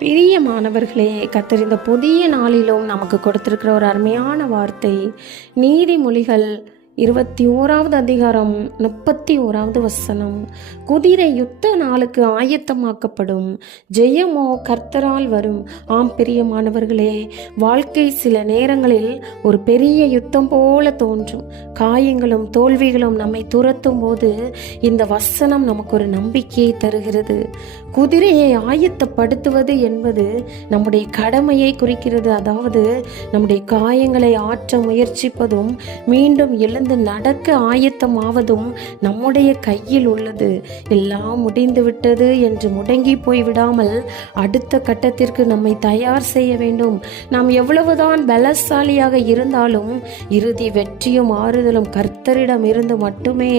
பிரியமானவர்களே, கர்த்தர் இந்த புதிய நாளிலும் நமக்கு கொடுத்திருக்கிற ஒரு அருமையான வார்த்தை. நீதிமொழிகள் 21வது அதிகாரம் 31வது வசனம். குதிரை யுத்த நாளுக்கு ஆயத்தமாக்கப்படும், ஜெயமோ கர்த்தரால் வரும். ஆம் பிரியமானவர்களே, வாழ்க்கை சில நேரங்களில் ஒரு பெரிய யுத்தம் போல தோன்றும். காயங்களும் தோல்விகளும் நம்மை துரத்தும் போது இந்த வசனம் நமக்கு ஒரு நம்பிக்கையை தருகிறது. குதிரையை ஆயத்தப்படுத்துவது என்பது நம்முடைய கடமையை குறிக்கிறது. அதாவது நம்முடைய காயங்களை ஆற்ற முயற்சிப்பதும் மீண்டும் எழுந்து நடக்க ஆயத்தமாவதும் நம்முடைய கையில் உள்ளது. எல்லாம் முடிந்து விட்டது என்று முடங்கி போய்விடாமல் அடுத்த கட்டத்திற்கு நம்மை தயார் செய்ய வேண்டும். நாம் எவ்வளவுதான் பலசாலியாக இருந்தாலும் இறுதி வெற்றியும் ஆறுதலும் கர்த்தரிடம் இருந்து மட்டுமே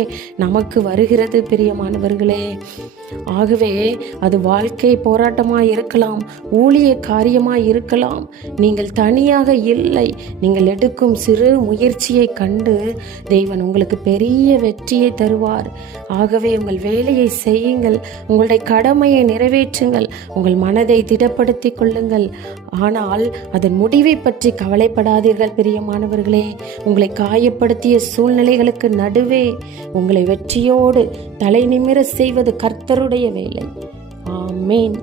நமக்கு வருகிறது பிரியமானவர்களே. ஆகவே அது வாழ்க்கை போராட்டமாய் இருக்கலாம், ஊழிய காரியமாய் இருக்கலாம். நீங்கள் தனியாக இல்லை. நீங்கள் எடுக்கும் சிறு முயற்சியை கண்டு தேவன் உங்களுக்கு பெரிய வெற்றியை தருவார். ஆகவே உங்கள் வேலையை செய்யுங்கள், உங்களுடைய கடமையை நிறைவேற்றுங்கள், உங்கள் மனதை திடப்படுத்திக் கொள்ளுங்கள். ஆனால் அதன் முடிவை பற்றி கவலைப்படாதீர்கள் பிரியமானவர்களே. உங்களை காயப்படுத்திய சூழ்நிலைகளுக்கு நடுவே உங்களை வெற்றியோடு தலை நிமிர செய்வது கர்த்தருடைய வேலை. ஆமென்.